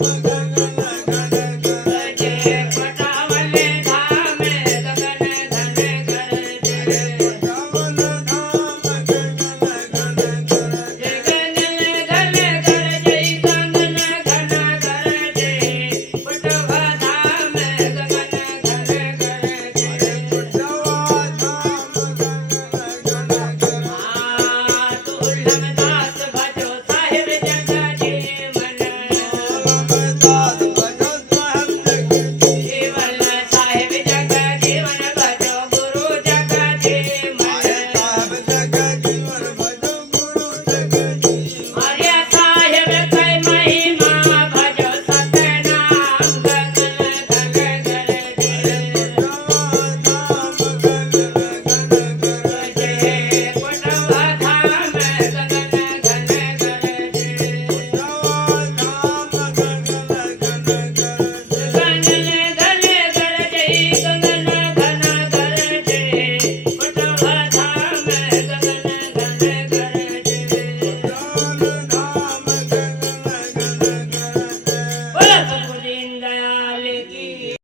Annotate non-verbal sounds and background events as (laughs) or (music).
Bye. (laughs)